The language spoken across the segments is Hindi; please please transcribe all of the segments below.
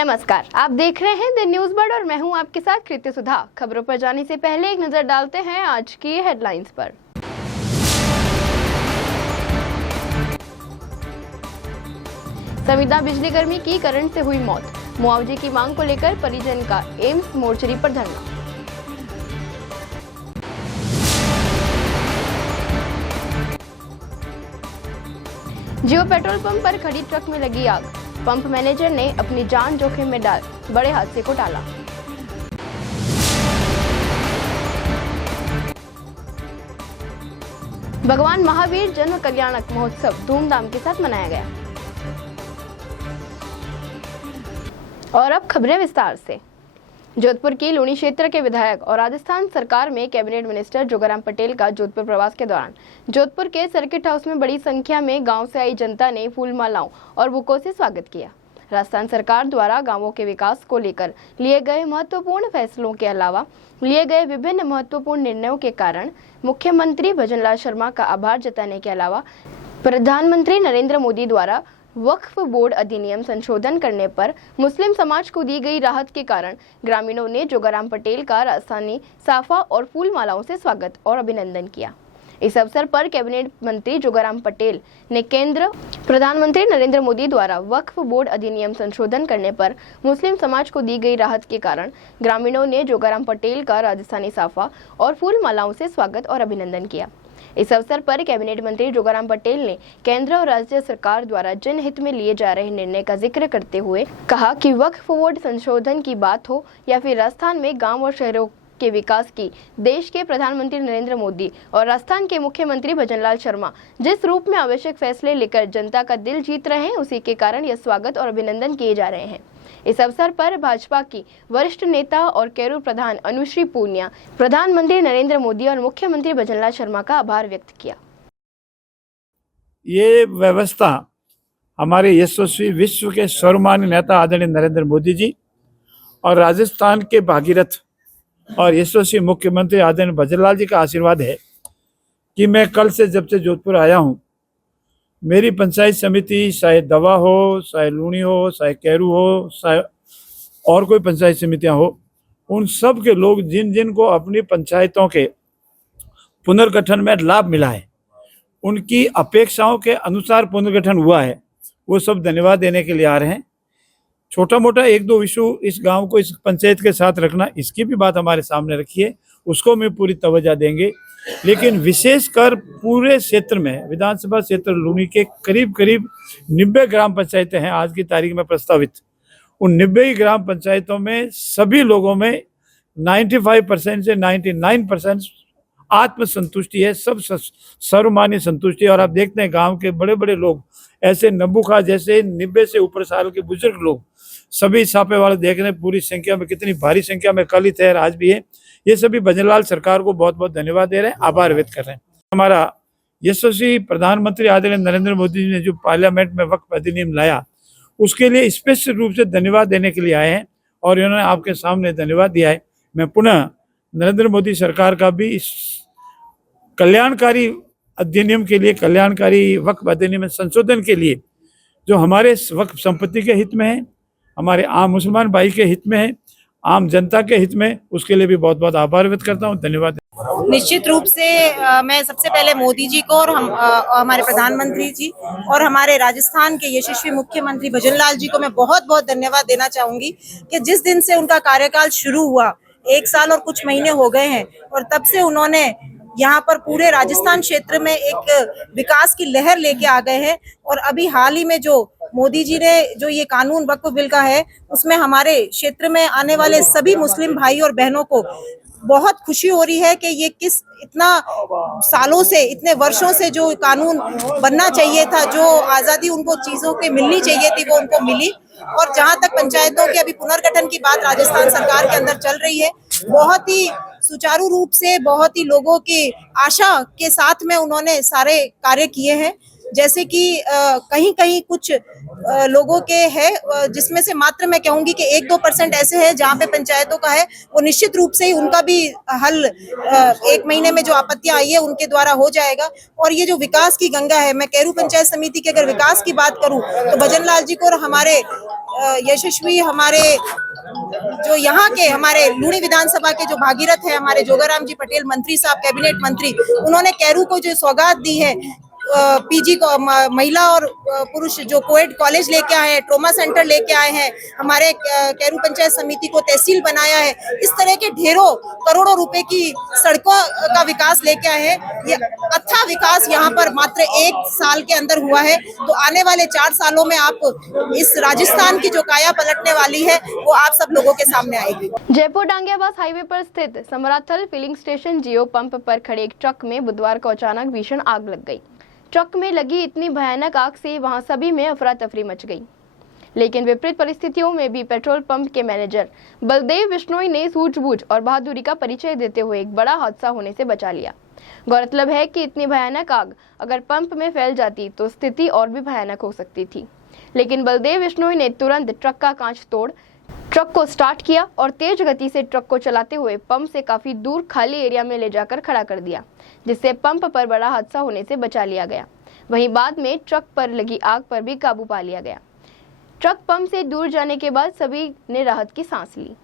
नमस्कार, आप देख रहे हैं द न्यूज बर्ड और मैं हूं आपके साथ कृति सुधा। खबरों पर जाने से पहले एक नजर डालते हैं आज की हेडलाइंस पर। संविदा बिजली कर्मी की करंट से हुई मौत, मुआवजे की मांग को लेकर परिजन का एम्स मोर्चरी पर धरना। जियो पेट्रोल पंप पर खड़ी ट्रक में लगी आग, पंप मैनेजर ने अपनी जान जोखिम में डाल बड़े हादसे को टाला। भगवान महावीर जन्म कल्याणक महोत्सव धूमधाम के साथ मनाया गया। और अब खबरें विस्तार से। जोधपुर की लूणी क्षेत्र के विधायक और राजस्थान सरकार में कैबिनेट मिनिस्टर जोगाराम पटेल का जोधपुर प्रवास के दौरान जोधपुर के सर्किट हाउस में बड़ी संख्या में गांव से आई जनता ने फूल मालाओं और बुकों से स्वागत किया। राजस्थान सरकार द्वारा गांवों के विकास को लेकर लिए गए महत्वपूर्ण फैसलों के अलावा लिए गए विभिन्न महत्वपूर्ण निर्णयों के कारण मुख्यमंत्री भजनलाल शर्मा का आभार जताने के अलावा प्रधानमंत्री नरेंद्र मोदी द्वारा वक्फ बोर्ड अधिनियम संशोधन करने पर मुस्लिम समाज को दी गई राहत के कारण ग्रामीणों ने जोगाराम पटेल का राजधानी साफा और फूल मालाओं से स्वागत और अभिनंदन किया। इस अवसर पर कैबिनेट मंत्री जोगाराम पटेल ने केंद्र प्रधानमंत्री नरेंद्र मोदी द्वारा वक्फ बोर्ड अधिनियम संशोधन करने पर मुस्लिम समाज को दी गई राहत के कारण ग्रामीणों ने जोगाराम पटेल का राजस्थानी साफा और फूल मालाओं से स्वागत और अभिनंदन किया। इस अवसर पर कैबिनेट मंत्री जोगाराम पटेल ने केंद्र और राज्य सरकार द्वारा जनहित में लिए जा रहे निर्णय का जिक्र करते हुए कहा कि वक्फ बोर्ड संशोधन की बात हो या फिर राजस्थान में गांव और शहरों के विकास की देश के प्रधानमंत्री नरेंद्र मोदी और राजस्थान के मुख्यमंत्री भजनलाल शर्मा जिस रूप में आवश्यक फैसले लेकर जनता का दिल जीत रहे हैं, उसी के कारण यह स्वागत और अभिनंदन किए जा रहे हैं। इस अवसर पर भाजपा की वरिष्ठ नेता और कैरू प्रधान अनुश्री पूनिया प्रधानमंत्री नरेंद्र मोदी और मुख्यमंत्री भजनलाल शर्मा का आभार व्यक्त किया। ये व्यवस्था हमारे यशस्वी विश्व के सर्वमान्य नेता आदरणीय नरेंद्र मोदी जी और राजस्थान के भागीरथ और यशस्वी मुख्यमंत्री आदरणीय भजनलाल जी का आशीर्वाद है कि मैं कल से जब से जोधपुर आया हूँ, मेरी पंचायत समिति चाहे दवा हो, चाहे लूणी हो, चाहे कैरू हो, चाहे और कोई पंचायत समितियां हो, उन सब के लोग जिन जिन को अपनी पंचायतों के पुनर्गठन में लाभ मिला है, उनकी अपेक्षाओं के अनुसार पुनर्गठन हुआ है, वो सब धन्यवाद देने के लिए आ रहे हैं। छोटा मोटा एक दो इशू इस गांव को इस पंचायत के साथ रखना, इसकी भी बात हमारे सामने रखी है, उसको मैं पूरी तवज्जो देंगे। लेकिन विशेषकर पूरे क्षेत्र में विधानसभा क्षेत्र लूणी के करीब 90 ग्राम पंचायतें हैं आज की तारीख में प्रस्तावित। उन 90 ग्राम पंचायतों में सभी लोगों में 95% से 99% आत्मसंतुष्टि है, सब सर्वमान्य संतुष्टि। और आप देखते हैं गांव के बड़े बड़े लोग ऐसे नबूखा जैसे 90 से ऊपर साल के बुजुर्ग लोग सभी छापे वाले देख रहे हैं, पूरी संख्या में कितनी भारी संख्या में कल ही थे, आज भी है। ये सभी भजनलाल सरकार को बहुत बहुत धन्यवाद दे रहे हैं, आभार व्यक्त कर रहे हैं। हमारा यशस्वी प्रधानमंत्री आदरणीय नरेंद्र मोदी जी ने जो पार्लियामेंट में वक्फ अधिनियम लाया, उसके लिए स्पष्ट रूप से धन्यवाद देने के लिए आए हैं और इन्होंने आपके सामने धन्यवाद दिया है। मैं पुनः नरेंद्र मोदी सरकार का भी इस कल्याणकारी अधिनियम के लिए, कल्याणकारी वक्फ अधिनियम संशोधन के लिए, जो हमारे वक्फ संपत्ति के हित में है, हमारे आम मुसलमान भाई के हित में है, आम जनता के हित में, उसके लिए भी बहुत बहुत आभार व्यक्त करता हूँ, धन्यवाद। निश्चित रूप से मैं सबसे पहले मोदी जी को और हमारे प्रधानमंत्री जी और हमारे राजस्थान के यशस्वी मुख्यमंत्री भजनलाल जी को मैं बहुत बहुत धन्यवाद देना चाहूंगी कि जिस दिन से उनका कार्यकाल शुरू हुआ, 1 साल और कुछ महीने हो गए हैं, और तब से उन्होंने यहाँ पर पूरे राजस्थान क्षेत्र में एक विकास की लहर लेके आ गए हैं। और अभी हाल ही में जो मोदी जी ने जो ये कानून वक्फ बिल का है, उसमें हमारे क्षेत्र में आने वाले सभी मुस्लिम भाई और बहनों को बहुत खुशी हो रही है कि ये किस इतना सालों से, इतने वर्षों से जो कानून बनना चाहिए था, जो आजादी उनको चीजों की मिलनी चाहिए थी, वो उनको मिली। और जहां तक पंचायतों के अभी पुनर्गठन की बात राजस्थान सरकार के अंदर चल रही है, बहुत ही सुचारू रूप से, बहुत ही लोगों की आशा के साथ में उन्होंने सारे कार्य किए हैं। जैसे कि कहीं कहीं कुछ लोगों के है, जिसमें से मात्र मैं कहूंगी कि 1-2% ऐसे हैं जहां पे पंचायतों का है, वो निश्चित रूप से ही उनका भी हल 1 महीने में जो आपत्तियां आई है उनके द्वारा हो जाएगा। और ये जो विकास की गंगा है, मैं कैरू पंचायत समिति के अगर विकास की बात करूं तो भजन लाल जी को और हमारे यशस्वी हमारे जो यहाँ के हमारे लूणी विधानसभा के जो भागीरथ है हमारे जोगाराम जी पटेल मंत्री साहब, कैबिनेट मंत्री, उन्होंने कैरू को जो सौगात दी है, पीजी को महिला और पुरुष जो कोएड कॉलेज लेके आए हैं, ट्रोमा सेंटर लेके आए हैं, हमारे कैरू पंचायत समिति को तहसील बनाया है, इस तरह के ढेरों करोड़ों रुपए की सड़कों का विकास लेके आए हैं। ये अच्छा विकास यहाँ पर मात्र 1 साल के अंदर हुआ है, तो आने वाले 4 सालों में आप इस राजस्थान की जो काया पलटने वाली है वो आप सब लोगों के सामने आएगी। जयपुर डांगियाबास हाईवे पर स्थित समराथल फिलिंग स्टेशन जियो पंप पर खड़े एक ट्रक में बुधवार को अचानक भीषण आग लग गई। ट्रक में लगी इतनी भयानक आग से वहां सभी में अफरा तफरी मच गई, लेकिन विपरीत परिस्थितियों में भी पेट्रोल पंप के मैनेजर बलदेव बिश्नोई ने सूझबूझ और बहादुरी का परिचय देते हुए एक बड़ा हादसा होने से बचा लिया। गौरतलब है कि इतनी भयानक आग अगर पंप में फैल जाती तो स्थिति और भी भयानक हो सकती थी, लेकिन बलदेव बिश्नोई ने तुरंत ट्रक का कांच तोड़ ट्रक को स्टार्ट किया और तेज गति से ट्रक को चलाते हुए पंप से काफी दूर खाली एरिया में ले जाकर खड़ा कर दिया, जिससे पंप पर बड़ा हादसा होने से बचा लिया गया। वहीं बाद में ट्रक पर लगी आग पर भी काबू पा लिया गया। ट्रक पंप से दूर जाने के बाद सभी ने राहत की सांस ली।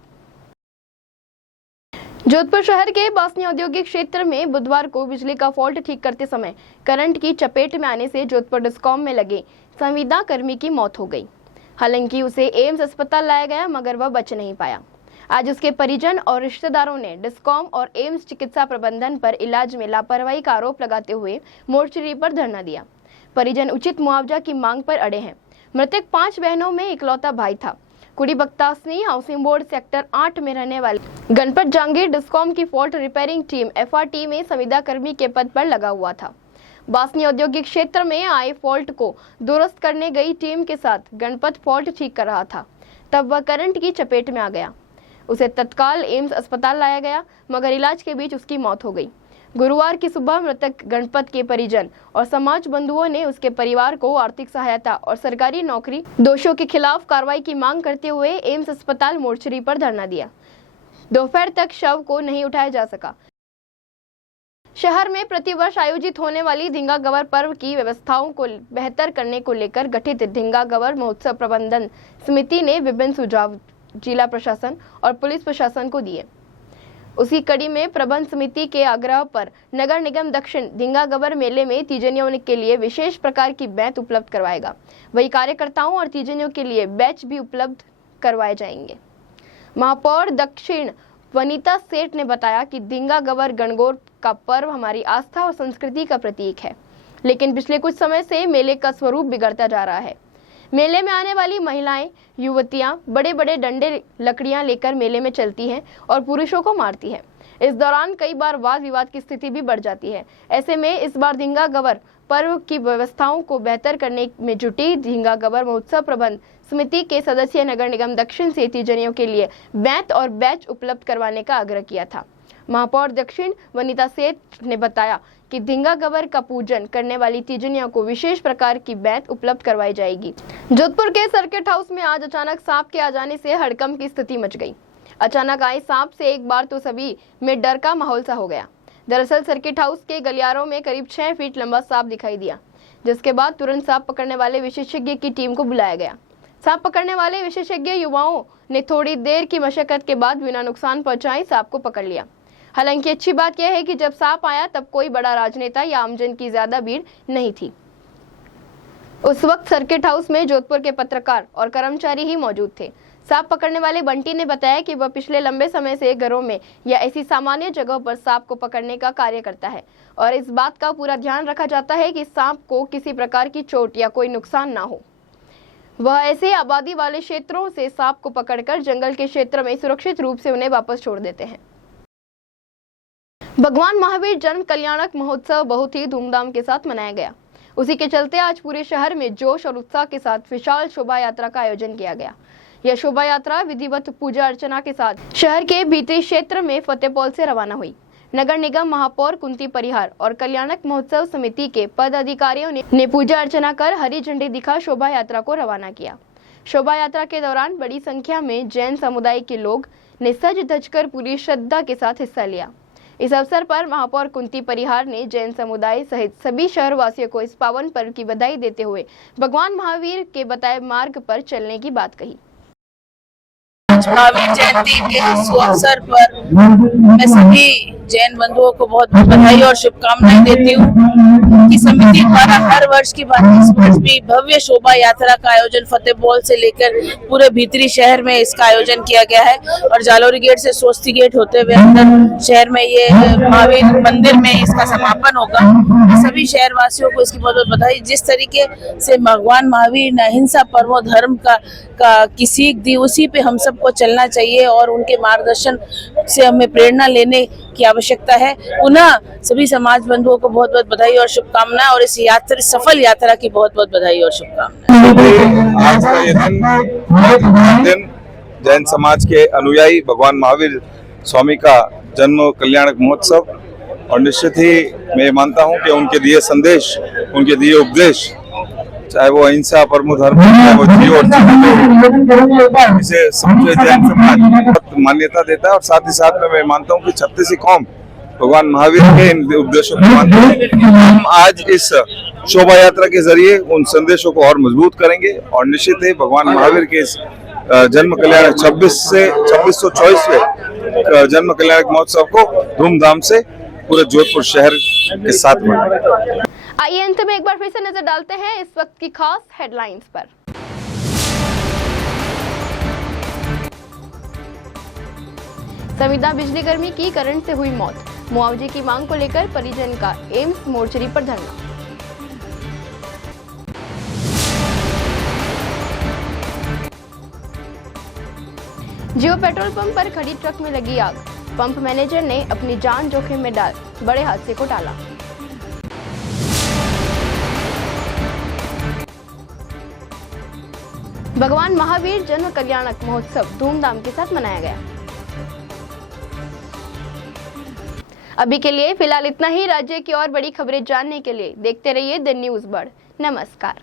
जोधपुर शहर के बासनी औद्योगिक क्षेत्र में बुधवार को बिजली का फॉल्ट ठीक करते समय करंट की चपेट में आने से जोधपुर डिस्कॉम में लगे संविदा कर्मी की मौत हो गई। हालांकि उसे एम्स अस्पताल लाया गया मगर वह बच नहीं पाया। आज उसके परिजन और रिश्तेदारों ने डिस्कॉम और एम्स चिकित्सा प्रबंधन पर इलाज में लापरवाही का आरोप लगाते हुए मोर्चरी पर धरना दिया। परिजन उचित मुआवजा की मांग पर अड़े हैं। मृतक 5 बहनों में इकलौता भाई था। कुड़ी बख्तासनी हाउसिंग बोर्ड सेक्टर 8 में रहने वाले गणपत जहांगीर डिस्कॉम की फॉल्ट रिपेयरिंग टीम FRT में संविदा कर्मी के पद पर लगा हुआ था। बासनी औद्योगिक क्षेत्र में आए फॉल्ट को दुरुस्त करने गई टीम के साथ गणपत फॉल्ट ठीक कर रहा था, तब वह करंट की चपेट में आ गया। उसे तत्काल एम्स अस्पताल लाया गया मगर इलाज के बीच उसकी मौत हो गई। गुरुवार की सुबह मृतक गणपत के परिजन और समाज बंधुओं ने उसके परिवार को आर्थिक सहायता और सरकारी नौकरी दोषियों के खिलाफ कार्रवाई की मांग करते हुए एम्स अस्पताल मोर्चरी पर धरना दिया। दोपहर तक शव को नहीं उठाया जा सका। शहर में प्रतिवर्ष आयोजित होने वाली धिंगा गवर पर्व की व्यवस्थाओं को बेहतर करने को लेकर गठित धिंगा गवर महोत्सव प्रबंधन समिति ने विभिन्न सुझाव जिला प्रशासन और पुलिस प्रशासन को दिए। उसी कड़ी में प्रबंध समिति के आग्रह पर नगर निगम दक्षिण धिंगा गवर मेले में तीजनियों के लिए विशेष प्रकार की बैच उपलब्ध करवाएगा। वही कार्यकर्ताओं और तीजनियों के लिए बैच भी उपलब्ध करवाए जाएंगे। महापौर दक्षिण वनीता सेठ ने बताया कि धिंगा गवर गणगौर का पर्व हमारी आस्था और संस्कृति का प्रतीक है, लेकिन पिछले कुछ समय से मेले का स्वरूप बिगड़ता जा रहा है। मेले में आने वाली महिलाएं, युवतियां बड़े बड़े डंडे लकड़ियां लेकर मेले में चलती हैं और पुरुषों को मारती हैं। इस दौरान कई बार वाद विवाद की स्थिति भी बढ़ जाती है। ऐसे में इस बार धिंगा गवर पर्व की व्यवस्थाओं को बेहतर करने में जुटी धिंगा गवर महोत्सव प्रबंध समिति के सदस्य नगर निगम दक्षिण से तीजनियों के लिए बैच और बैच उपलब्ध करवाने का आग्रह किया था। महापौर दक्षिण वनीता सेठ ने बताया कि धिंगा गवर का पूजन करने वाली तीजनियों को विशेष प्रकार की बैच उपलब्ध करवाई जाएगी। जोधपुर के सर्किट हाउस में आज अचानक सांप के आ जाने से हड़कंप की स्थिति मच गई। अचानक आए सांप से एक बार तो सभी में डर का माहौल सा हो गया। दरअसल सर्किट हाउस के गलियारों में करीब 6 फीट लंबा सांप दिखाई दिया, जिसके बाद तुरंत सांप पकड़ने वाले विशेषज्ञ की टीम को बुलाया गया। सांप पकड़ने वाले विशेषज्ञ युवाओं ने थोड़ी देर की मशक्कत के बाद बिना नुकसान पहुंचाए सांप को पकड़ लिया। हालांकि अच्छी बात यह है कि जब सांप आया तब कोई बड़ा राजनेता या आमजन की ज्यादा भीड़ नहीं थी। उस वक्त सर्किट हाउस में जोधपुर के पत्रकार और कर्मचारी ही मौजूद थे। सांप पकड़ने वाले बंटी ने बताया कि वह पिछले लंबे समय से घरों में या ऐसी सामान्य जगहों पर सांप को पकड़ने का कार्य करता है और इस बात का पूरा ध्यान रखा जाता है कि सांप को किसी प्रकार की चोट या कोई नुकसान ना हो। वह ऐसे आबादी वाले क्षेत्रों से सांप को पकड़कर जंगल के क्षेत्र में सुरक्षित रूप से उन्हें वापस छोड़ देते हैं। भगवान महावीर जन्म कल्याणक महोत्सव बहुत ही धूमधाम के साथ मनाया गया। उसी के चलते आज पूरे शहर में जोश और उत्साह के साथ विशाल शोभा यात्रा का आयोजन किया गया। यह शोभा यात्रा विधिवत पूजा अर्चना के साथ शहर के भीतरी क्षेत्र में फतेहपोल से रवाना हुई। नगर निगम महापौर कुंती परिहार और कल्याणक महोत्सव समिति के पदाधिकारियों ने पूजा अर्चना कर हरी झंडी दिखा शोभा यात्रा को रवाना किया। शोभा यात्रा के दौरान बड़ी संख्या में जैन समुदाय के लोग ने सज धज कर पूरी श्रद्धा के साथ हिस्सा लिया। इस अवसर पर महापौर कुंती परिहार ने जैन समुदाय सहित सभी शहरवासियों को इस पावन पर्व की बधाई देते हुए भगवान महावीर के बताए मार्ग पर चलने की बात कही। महावीर जयंती के अवसर पर मैं सभी जैन बंधुओं को बहुत बहुत बधाई और शुभकामनाएं देती हूँ कि समिति द्वारा हर वर्ष की बात इस वर्ष भी भव्य शोभा यात्रा का आयोजन फतेहबॉल से लेकर पूरे भीतरी शहर में इसका आयोजन किया गया है और जालौरी गेट से सोस्ती गेट होते हुए अंदर शहर में ये महावीर मंदिर में इसका समापन होगा। सभी शहरवासियों को इसकी बहुत बहुत बधाई। जिस तरीके से भगवान महावीर ने अहिंसा परमो धर्म की सीख दी, उसी पे हम सबको चलना चाहिए और उनके मार्गदर्शन से हमें प्रेरणा लेने की आवश्यकता है। पुनः सभी समाज बंधुओं को बहुत बहुत बधाई और शुभकामनाएं और इस सफल यात्रा की बहुत बहुत बधाई और शुभकामनाएं। आज का ये दिन जैन समाज के अनुयायी भगवान महावीर स्वामी का जन्म कल्याणक महोत्सव और निश्चित ही मैं मानता हूं कि उनके दिए संदेश, उनके दिए उपदेश, चाहे वो अहिंसा परमो धर्म, चाहे वो जियो और इसे समझे जैन समाज बहुत मान्यता देता है और साथ ही साथ में मैं मानता हूँ कि 36 कौम भगवान महावीर के इन उपदेशों को मानते हैं। हम आज इस शोभा यात्रा के जरिए उन संदेशों को और मजबूत करेंगे और निश्चित ही भगवान महावीर के इस जन्म कल्याण 2624वें जन्म कल्याणक महोत्सव को धूमधाम से पूरे जोधपुर शहर के साथ मनाएंगे। आइए अंत में एक बार फिर से नजर डालते हैं इस वक्त की खास हेडलाइंस पर। संविदा बिजली कर्मी की करंट से हुई मौत, मुआवजे की मांग को लेकर परिजन का एम्स मोर्चरी पर धरना। जियो पेट्रोल पंप पर खड़ी ट्रक में लगी आग, पंप मैनेजर ने अपनी जान जोखिम में डाल बड़े हादसे को टाला। भगवान महावीर जन्म कल्याणक महोत्सव धूमधाम के साथ मनाया गया। अभी के लिए फिलहाल इतना ही। राज्य की और बड़ी खबरें जानने के लिए देखते रहिए द न्यूज़ बर्ड। नमस्कार।